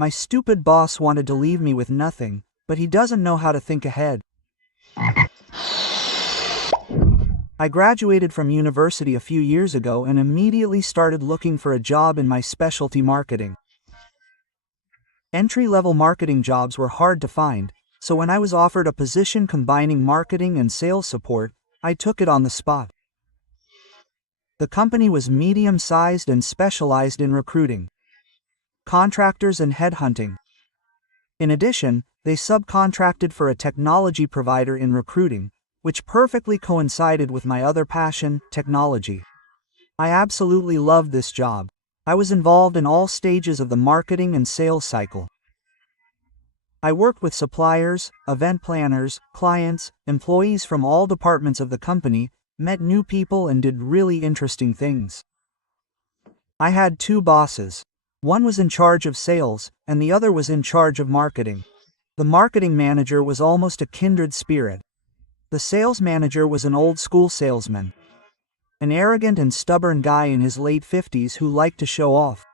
My stupid boss wanted to leave me with nothing, but he doesn't know how to think ahead. I graduated from university a few years ago and immediately started looking for a job in my specialty marketing. Entry-level marketing jobs were hard to find, so when I was offered a position combining marketing and sales support, I took it on the spot. The company was medium-sized and specialized in recruiting, contractors and headhunting. In addition, they subcontracted for a technology provider in recruiting, which perfectly coincided with my other passion, technology. I absolutely loved this job. I was involved in all stages of the marketing and sales cycle. I worked with suppliers, event planners, clients, employees from all departments of the company, met new people and did really interesting things. I had two bosses. One was in charge of sales, and the other was in charge of marketing. The marketing manager was almost a kindred spirit. The sales manager was an old-school salesman, an arrogant and stubborn guy in his late 50s who liked to show off.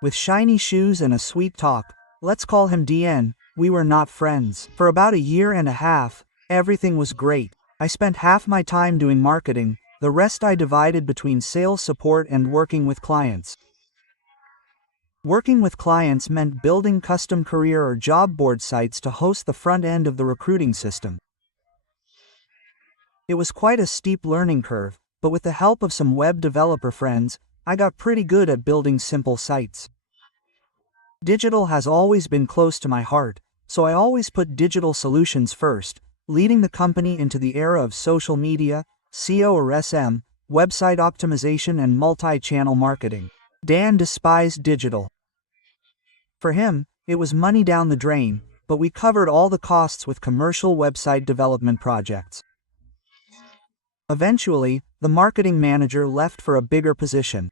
With shiny shoes and a sweet talk, let's call him DN, we were not friends. For about a year and a half, everything was great. I spent half my time doing marketing, the rest I divided between sales support and working with clients. Working with clients meant building custom career or job board sites to host the front end of the recruiting system. It was quite a steep learning curve, but with the help of some web developer friends, I got pretty good at building simple sites. Digital has always been close to my heart, so I always put digital solutions first, leading the company into the era of social media, SEO or SM, website optimization and multi-channel marketing. Dan despised digital. For him, it was money down the drain, but we covered all the costs with commercial website development projects. Eventually, the marketing manager left for a bigger position.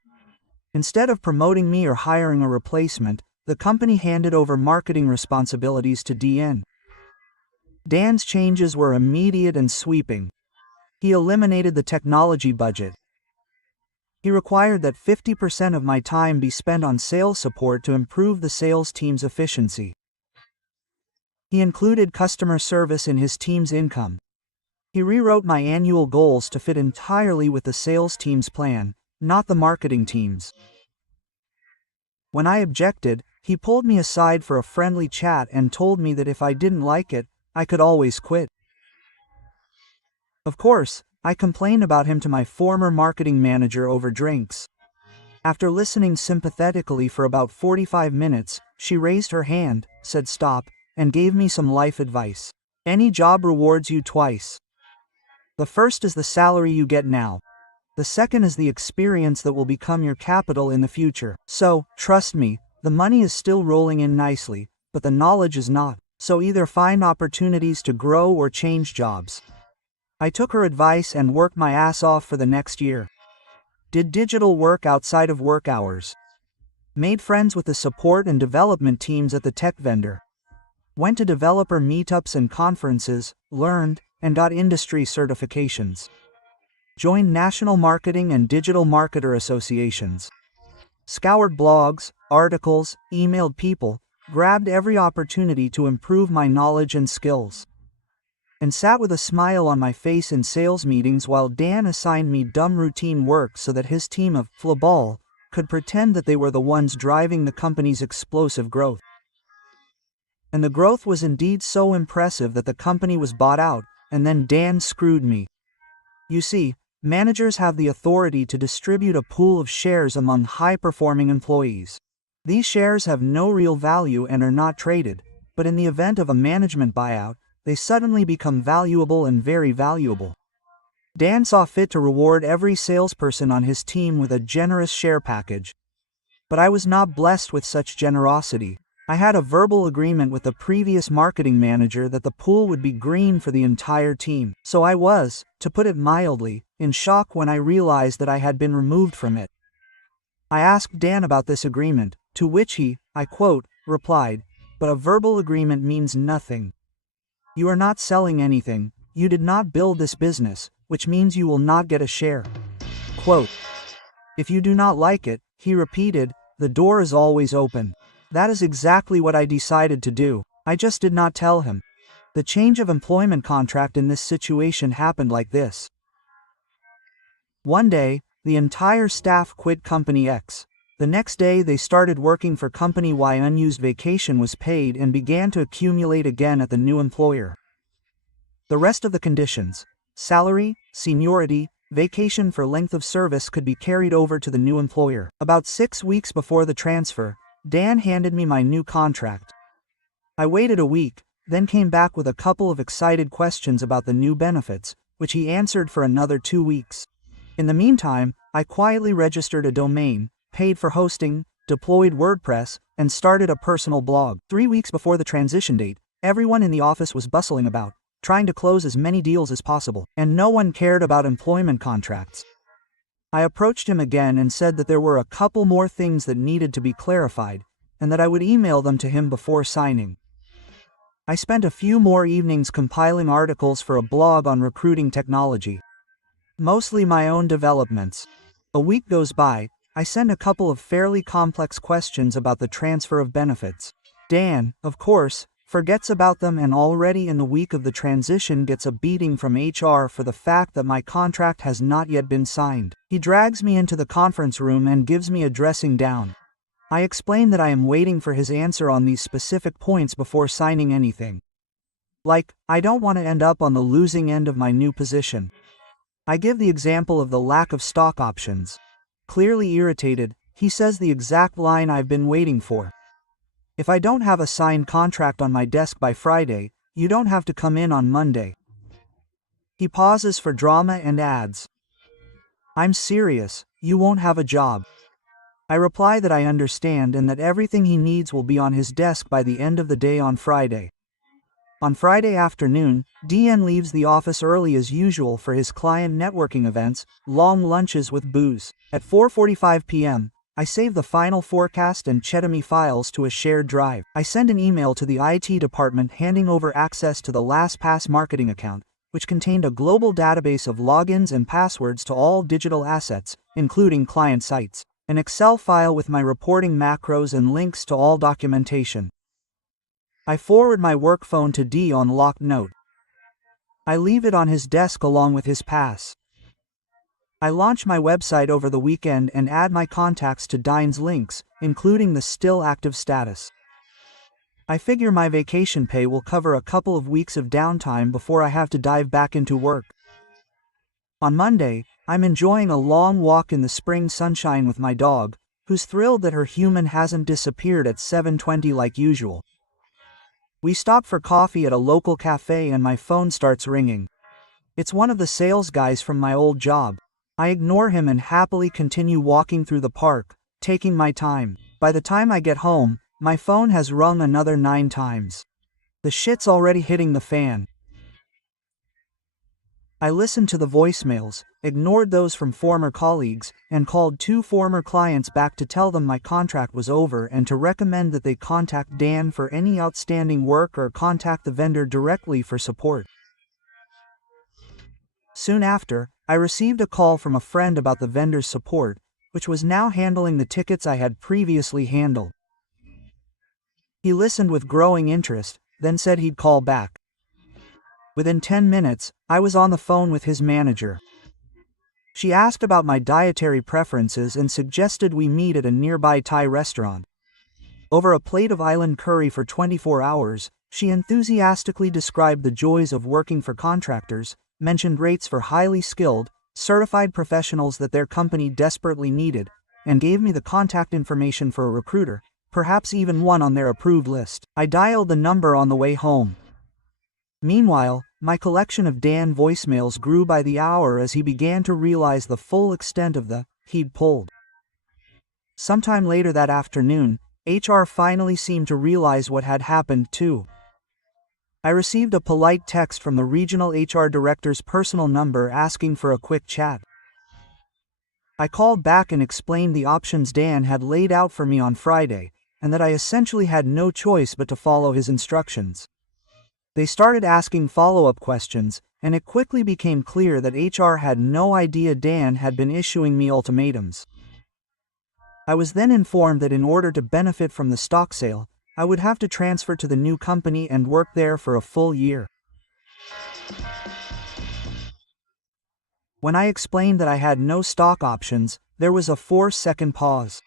Instead of promoting me or hiring a replacement, the company handed over marketing responsibilities to DN. Dan's changes were immediate and sweeping. He eliminated the technology budget. He required that 50% of my time be spent on sales support to improve the sales team's efficiency. He included customer service in his team's income. He rewrote my annual goals to fit entirely with the sales team's plan, not the marketing team's. When I objected, he pulled me aside for a friendly chat and told me that if I didn't like it, I could always quit. Of course, I complained about him to my former marketing manager over drinks. After listening sympathetically for about 45 minutes, she raised her hand, said stop, and gave me some life advice. Any job rewards you twice. The first is the salary you get now. The second is the experience that will become your capital in the future. So, trust me, the money is still rolling in nicely, but the knowledge is not. So either find opportunities to grow or change jobs. I took her advice and worked my ass off for the next year. Did digital work outside of work hours. Made friends with the support and development teams at the tech vendor. Went to developer meetups and conferences, learned, and got industry certifications. Joined national marketing and digital marketer associations. Scoured blogs, articles, emailed people, grabbed every opportunity to improve my knowledge and skills. And sat with a smile on my face in sales meetings while Dan assigned me dumb routine work so that his team of flaball could pretend that they were the ones driving the company's explosive growth. And the growth was indeed so impressive that the company was bought out, and then Dan screwed me. You see, managers have the authority to distribute a pool of shares among high-performing employees. These shares have no real value and are not traded, but in the event of a management buyout, they suddenly become valuable and very valuable. Dan saw fit to reward every salesperson on his team with a generous share package. But I was not blessed with such generosity. I had a verbal agreement with the previous marketing manager that the pool would be green for the entire team. So I was, to put it mildly, in shock when I realized that I had been removed from it. I asked Dan about this agreement, to which he, I quote, replied, "But a verbal agreement means nothing. You are not selling anything, you did not build this business, which means you will not get a share." Quote, "If you do not like it," he repeated, "the door is always open. That is exactly what I decided to do. I just did not tell him. The change of employment contract in this situation happened like this. One day, the entire staff quit Company X. The next day they started working for Company Y. Unused vacation was paid and began to accumulate again at the new employer. The rest of the conditions, salary, seniority, vacation for length of service could be carried over to the new employer. About 6 weeks before the transfer, Dan handed me my new contract. I waited a week, then came back with a couple of excited questions about the new benefits, which he answered for another 2 weeks. In the meantime, I quietly registered a domain, paid for hosting, deployed WordPress, and started a personal blog. 3 weeks before the transition date, everyone in the office was bustling about, trying to close as many deals as possible, and no one cared about employment contracts. I approached him again and said that there were a couple more things that needed to be clarified, and that I would email them to him before signing. I spent a few more evenings compiling articles for a blog on recruiting technology. Mostly my own developments. A week goes by, I send a couple of fairly complex questions about the transfer of benefits. Dan, of course, forgets about them and already in the week of the transition gets a beating from HR for the fact that my contract has not yet been signed. He drags me into the conference room and gives me a dressing down. I explain that I am waiting for his answer on these specific points before signing anything. Like, I don't want to end up on the losing end of my new position. I give the example of the lack of stock options. Clearly irritated, he says the exact line I've been waiting for. If I don't have a signed contract on my desk by Friday, you don't have to come in on Monday. He pauses for drama and adds, I'm serious, you won't have a job. I reply that I understand and that everything he needs will be on his desk by the end of the day on Friday. On Friday afternoon, DN leaves the office early as usual for his client networking events, long lunches with booze. At 4:45 p.m., I save the final forecast and Chetami files to a shared drive. I send an email to the IT department handing over access to the LastPass marketing account, which contained a global database of logins and passwords to all digital assets, including client sites, an Excel file with my reporting macros and links to all documentation. I forward my work phone to D on locked note. I leave it on his desk along with his pass. I launch my website over the weekend and add my contacts to Dine's links, including the still active status. I figure my vacation pay will cover a couple of weeks of downtime before I have to dive back into work. On Monday, I'm enjoying a long walk in the spring sunshine with my dog, who's thrilled that her human hasn't disappeared at 7:20 like usual. We stop for coffee at a local cafe and my phone starts ringing. It's one of the sales guys from my old job. I ignore him and happily continue walking through the park, taking my time. By the time I get home, my phone has rung another 9 times. The shit's already hitting the fan. I listened to the voicemails, ignored those from former colleagues, and called 2 former clients back to tell them my contract was over and to recommend that they contact Dan for any outstanding work or contact the vendor directly for support. Soon after, I received a call from a friend about the vendor's support, which was now handling the tickets I had previously handled. He listened with growing interest, then said he'd call back. Within 10 minutes, I was on the phone with his manager. She asked about my dietary preferences and suggested we meet at a nearby Thai restaurant. Over a plate of island curry for 24 hours, she enthusiastically described the joys of working for contractors, mentioned rates for highly skilled, certified professionals that their company desperately needed, and gave me the contact information for a recruiter, perhaps even one on their approved list. I dialed the number on the way home. Meanwhile, my collection of Dan voicemails grew by the hour as he began to realize the full extent of the he'd pulled. Sometime later that afternoon, HR finally seemed to realize what had happened too. I received a polite text from the regional HR director's personal number asking for a quick chat. I called back and explained the options Dan had laid out for me on Friday, and that I essentially had no choice but to follow his instructions. They started asking follow-up questions, and it quickly became clear that HR had no idea Dan had been issuing me ultimatums. I was then informed that in order to benefit from the stock sale, I would have to transfer to the new company and work there for a full year. When I explained that I had no stock options, there was a 4-second pause.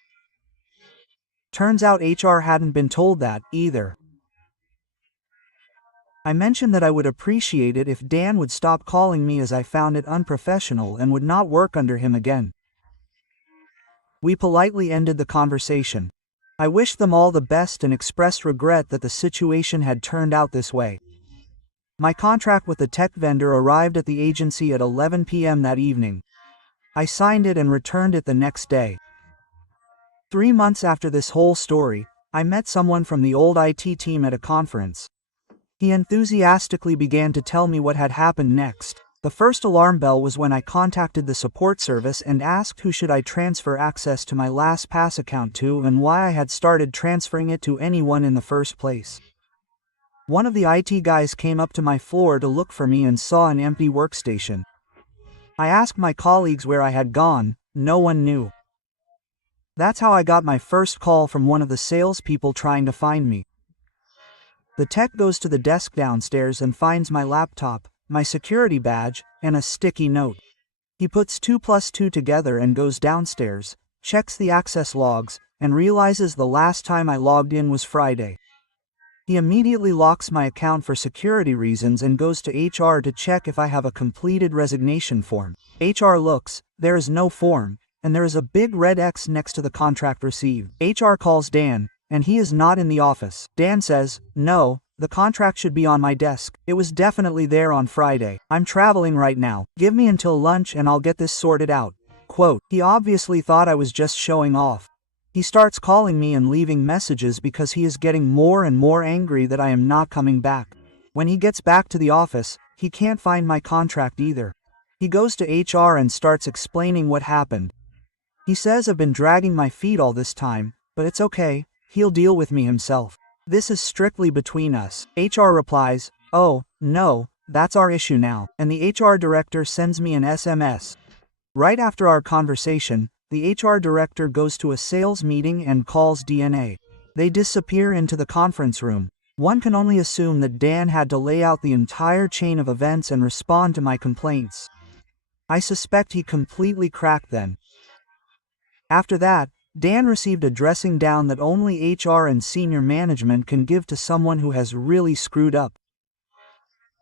Turns out HR hadn't been told that, either. I mentioned that I would appreciate it if Dan would stop calling me as I found it unprofessional and would not work under him again. We politely ended the conversation. I wished them all the best and expressed regret that the situation had turned out this way. My contract with the tech vendor arrived at the agency at 11 p.m. that evening. I signed it and returned it the next day. 3 months after this whole story, I met someone from the old IT team at a conference. He enthusiastically began to tell me what had happened next. The first alarm bell was when I contacted the support service and asked who should I transfer access to my LastPass account to and why I had started transferring it to anyone in the first place. One of the IT guys came up to my floor to look for me and saw an empty workstation. I asked my colleagues where I had gone. No one knew. That's how I got my first call from one of the salespeople trying to find me. The tech goes to the desk downstairs and finds my laptop, my security badge, and a sticky note. He puts 2 plus 2 together and goes downstairs, checks the access logs, and realizes the last time I logged in was Friday. He immediately locks my account for security reasons and goes to HR to check if I have a completed resignation form. HR looks, there is no form, and there is a big red X next to the contract received. HR calls Dan, and he is not in the office. Dan says, "No, the contract should be on my desk. It was definitely there on Friday. I'm traveling right now. Give me until lunch and I'll get this sorted out." Quote, he obviously thought I was just showing off. He starts calling me and leaving messages because he is getting more and more angry that I am not coming back. When he gets back to the office, he can't find my contract either. He goes to HR and starts explaining what happened. He says I've been dragging my feet all this time, but it's okay, he'll deal with me himself. This is strictly between us. HR replies, "Oh, no, that's our issue now." And the HR director sends me an SMS. Right after our conversation, the HR director goes to a sales meeting and calls DNA. They disappear into the conference room. One can only assume that Dan had to lay out the entire chain of events and respond to my complaints. I suspect he completely cracked then. After that, Dan received a dressing down that only HR and senior management can give to someone who has really screwed up.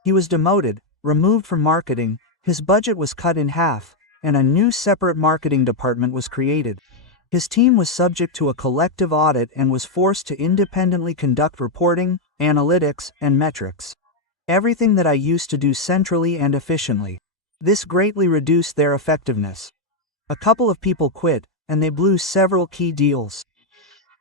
He was demoted, removed from marketing, his budget was cut in half, and a new separate marketing department was created. His team was subject to a collective audit and was forced to independently conduct reporting, analytics, and metrics. Everything that I used to do centrally and efficiently. This greatly reduced their effectiveness. A couple of people quit, and they blew several key deals.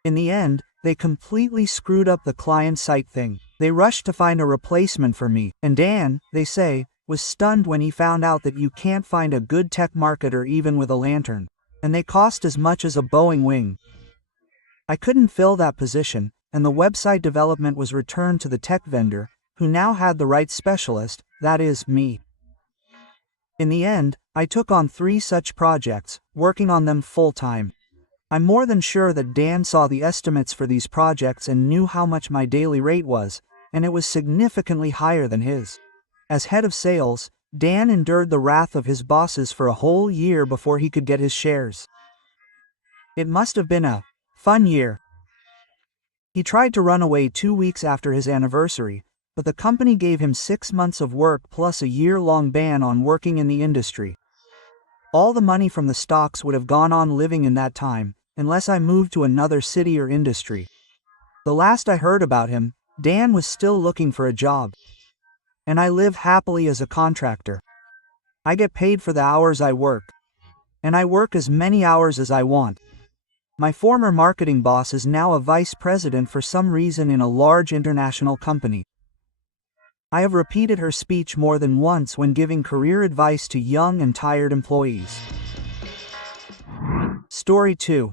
In the end, they completely screwed up the client-side thing. They rushed to find a replacement for me, and Dan, they say, was stunned when he found out that you can't find a good tech marketer even with a lantern, and they cost as much as a Boeing wing. I couldn't fill that position, and the website development was returned to the tech vendor, who now had the right specialist, that is, me. In the end, I took on 3 such projects, working on them full-time. I'm more than sure that Dan saw the estimates for these projects and knew how much my daily rate was, and it was significantly higher than his. As head of sales, Dan endured the wrath of his bosses for a whole year before he could get his shares. It must have been a fun year. He tried to run away 2 weeks after his anniversary, but the company gave him 6 months of work plus a year-long ban on working in the industry. All the money from the stocks would have gone on living in that time, unless I moved to another city or industry. The last I heard about him, Dan was still looking for a job. And I live happily as a contractor. I get paid for the hours I work. And I work as many hours as I want. My former marketing boss is now a vice president for some reason in a large international company. I have repeated her speech more than once when giving career advice to young and tired employees. Story 2.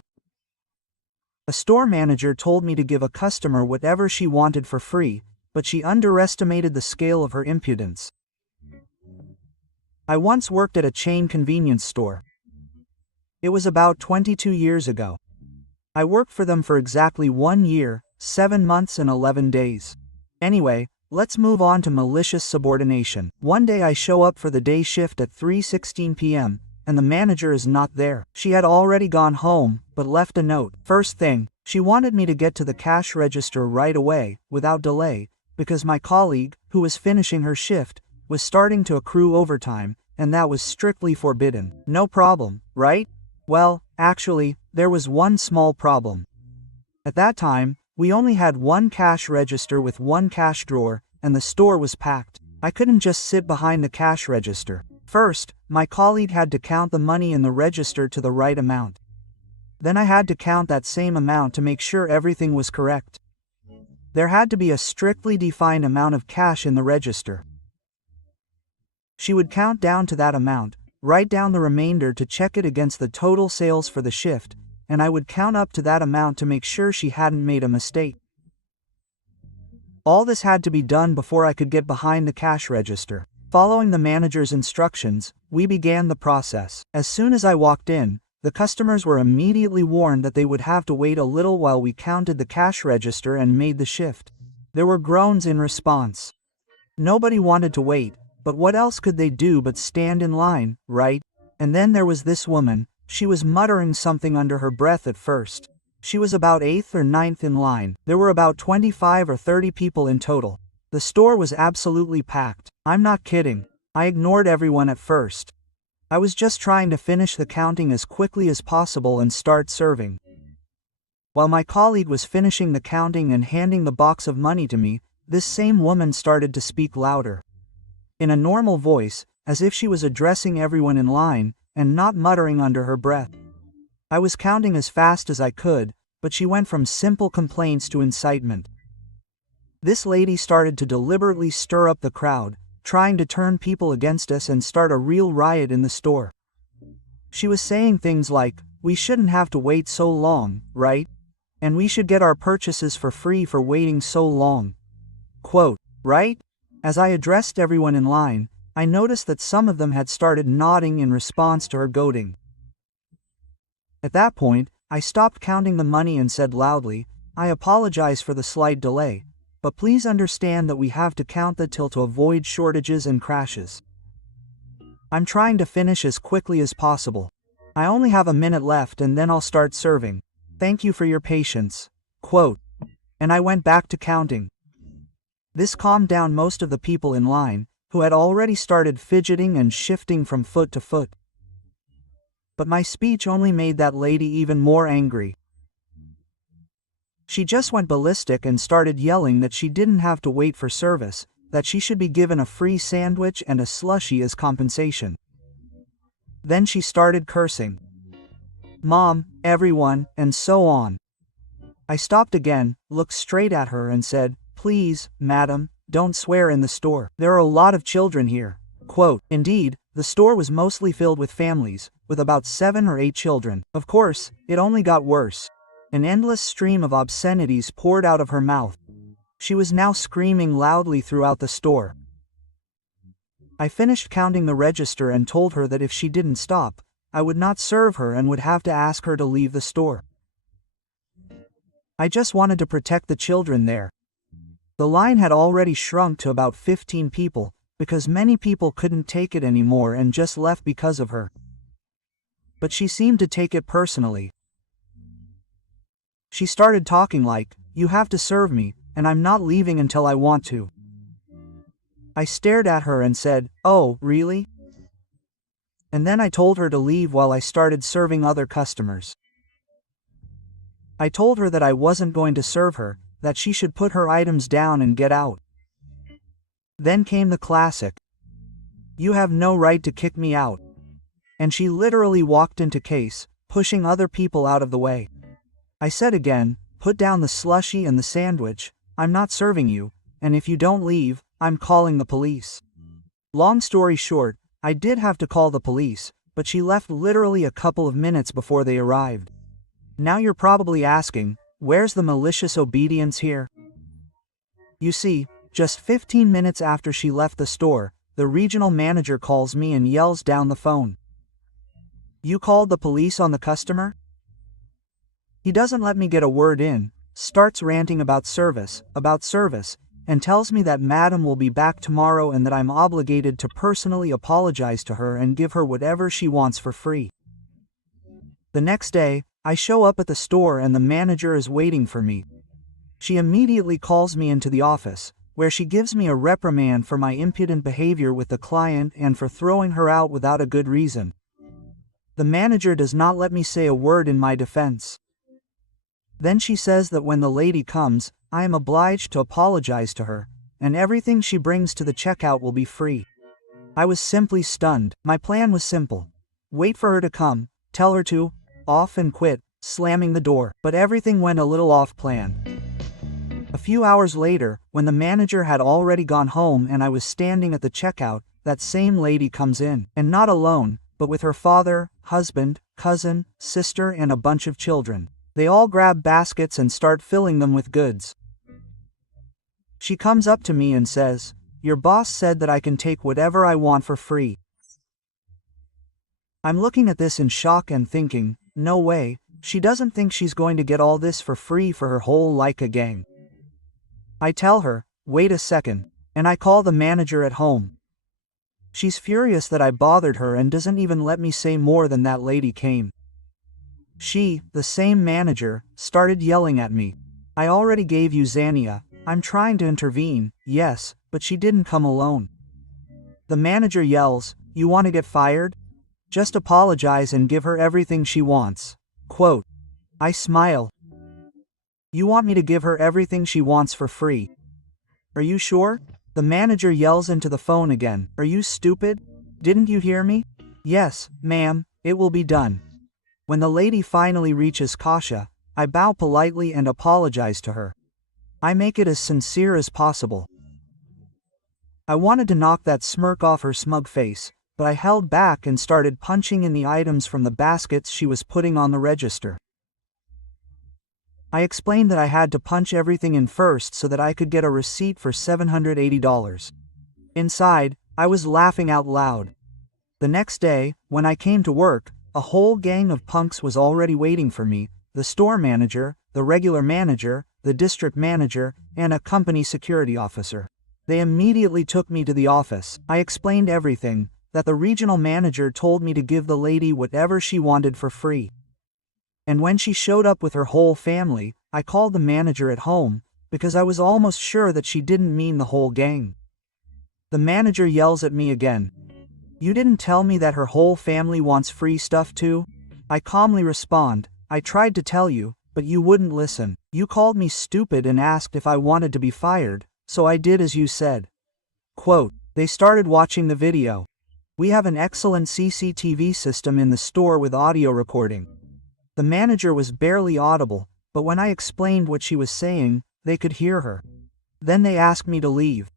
A store manager told me to give a customer whatever she wanted for free, but she underestimated the scale of her impudence. I once worked at a chain convenience store. It was about 22 years ago. I worked for them for exactly 1 year, 7 months and 11 days. Anyway, let's move on to malicious subordination. One day I show up for the day shift at 3:16 p.m., and the manager is not there. She had already gone home, but left a note. First thing, she wanted me to get to the cash register right away, without delay, because my colleague, who was finishing her shift, was starting to accrue overtime, and that was strictly forbidden. No problem, right? Well, actually, there was one small problem. At that time, we only had one cash register with one cash drawer, and the store was packed. I couldn't just sit behind the cash register. First, my colleague had to count the money in the register to the right amount. Then I had to count that same amount to make sure everything was correct. There had to be a strictly defined amount of cash in the register. She would count down to that amount, write down the remainder to check it against the total sales for the shift, and I would count up to that amount to make sure she hadn't made a mistake. All this had to be done before I could get behind the cash register. Following the manager's instructions, we began the process. As soon as I walked in, the customers were immediately warned that they would have to wait a little while we counted the cash register and made the shift. There were groans in response. Nobody wanted to wait, but what else could they do but stand in line, right? And then there was this woman. She was muttering something under her breath at first. She was about 8th or 9th in line. There were about 25 or 30 people in total. The store was absolutely packed. I'm not kidding. I ignored everyone at first. I was just trying to finish the counting as quickly as possible and start serving. While my colleague was finishing the counting and handing the box of money to me, this same woman started to speak louder. In a normal voice, as if she was addressing everyone in line, and not muttering under her breath. I was counting as fast as I could, but she went from simple complaints to incitement. This lady started to deliberately stir up the crowd, trying to turn people against us and start a real riot in the store. She was saying things like, "We shouldn't have to wait so long, right? And we should get our purchases for free for waiting so long." Quote, right? As I addressed everyone in line, I noticed that some of them had started nodding in response to her goading. At that point, I stopped counting the money and said loudly, "I apologize for the slight delay, but please understand that we have to count the till to avoid shortages and crashes. I'm trying to finish as quickly as possible. I only have a minute left and then I'll start serving. Thank you for your patience." Quote. And I went back to counting. This calmed down most of the people in line, who had already started fidgeting and shifting from foot to foot. But my speech only made that lady even more angry. She just went ballistic and started yelling that she didn't have to wait for service, that she should be given a free sandwich and a slushie as compensation. Then she started cursing. Mom, everyone, and so on. I stopped again, looked straight at her and said, "Please, madam, don't swear in the store. There are a lot of children here." Quote. Indeed, the store was mostly filled with families, with about 7 or 8 children. Of course, it only got worse. An endless stream of obscenities poured out of her mouth. She was now screaming loudly throughout the store. I finished counting the register and told her that if she didn't stop, I would not serve her and would have to ask her to leave the store. I just wanted to protect the children there. The line had already shrunk to about 15 people, because many people couldn't take it anymore and just left because of her. But she seemed to take it personally. She started talking like, "You have to serve me, and I'm not leaving until I want to." I stared at her and said, "Oh, really?" And then I told her to leave while I started serving other customers. I told her that I wasn't going to serve her, that she should put her items down and get out. Then came the classic, "You have no right to kick me out." And she literally walked into case, pushing other people out of the way. I said again, "Put down the slushie and the sandwich, I'm not serving you, and if you don't leave, I'm calling the police." Long story short, I did have to call the police, but she left literally a couple of minutes before they arrived. Now you're probably asking, where's the malicious obedience here? You see, just 15 minutes after she left the store, the regional manager calls me and yells down the phone, "You called the police on the customer?" He doesn't let me get a word in, starts ranting about service, and tells me that Madam will be back tomorrow and that I'm obligated to personally apologize to her and give her whatever she wants for free. The next day, I show up at the store and the manager is waiting for me. She immediately calls me into the office, where she gives me a reprimand for my impudent behavior with the client and for throwing her out without a good reason. The manager does not let me say a word in my defense. Then she says that when the lady comes, I am obliged to apologize to her, and everything she brings to the checkout will be free. I was simply stunned. My plan was simple. Wait for her to come, tell her to, off and quit, slamming the door. But everything went a little off plan. A few hours later, when the manager had already gone home and I was standing at the checkout, that same lady comes in, and not alone, but with her father, husband, cousin, sister and a bunch of children. They all grab baskets and start filling them with goods. She comes up to me and says, "Your boss said that I can take whatever I want for free." I'm looking at this in shock and thinking, no way, she doesn't think she's going to get all this for free for her whole Leica gang. I tell her, wait a second, and I call the manager at home. She's furious that I bothered her and doesn't even let me say more than that lady came. She, the same manager, started yelling at me. "I already gave you Xania, I'm trying to intervene, yes, but she didn't come alone." The manager yells, "You want to get fired? Just apologize and give her everything she wants." Quote. I smile. "You want me to give her everything she wants for free? Are you sure?" The manager yells into the phone again, "Are you stupid? Didn't you hear me?" "Yes, ma'am, it will be done." When the lady finally reaches Kasha, I bow politely and apologize to her. I make it as sincere as possible. I wanted to knock that smirk off her smug face, but I held back and started punching in the items from the baskets she was putting on the register. I explained that I had to punch everything in first so that I could get a receipt for $780. Inside, I was laughing out loud. The next day, when I came to work, a whole gang of punks was already waiting for me, the store manager, the regular manager, the district manager, and a company security officer. They immediately took me to the office. I explained everything, that the regional manager told me to give the lady whatever she wanted for free. And when she showed up with her whole family, I called the manager at home, because I was almost sure that she didn't mean the whole gang. The manager yells at me again. "You didn't tell me that her whole family wants free stuff too?" I calmly respond, "I tried to tell you, but you wouldn't listen. You called me stupid and asked if I wanted to be fired, so I did as you said." Quote. They started watching the video. We have an excellent CCTV system in the store with audio recording. The manager was barely audible, but when I explained what she was saying, they could hear her. Then they asked me to leave.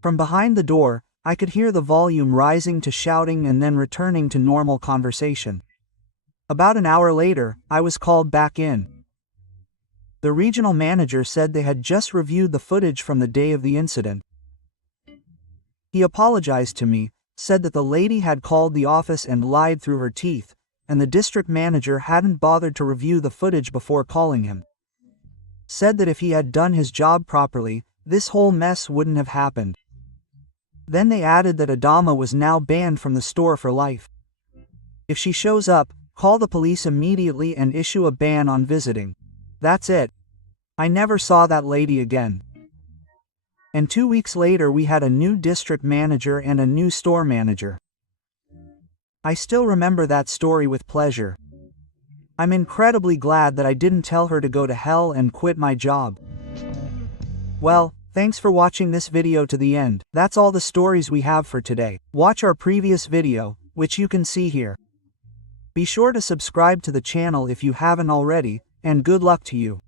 From behind the door, I could hear the volume rising to shouting and then returning to normal conversation. About an hour later, I was called back in. The regional manager said they had just reviewed the footage from the day of the incident. He apologized to me, said that the lady had called the office and lied through her teeth, and the district manager hadn't bothered to review the footage before calling him. Said that if he had done his job properly, this whole mess wouldn't have happened. Then they added that Adama was now banned from the store for life. If she shows up, call the police immediately and issue a ban on visiting. That's it. I never saw that lady again. And 2 weeks later we had a new district manager and a new store manager. I still remember that story with pleasure. I'm incredibly glad that I didn't tell her to go to hell and quit my job. Well, thanks for watching this video to the end. That's all the stories we have for today. Watch our previous video, which you can see here. Be sure to subscribe to the channel if you haven't already, and good luck to you.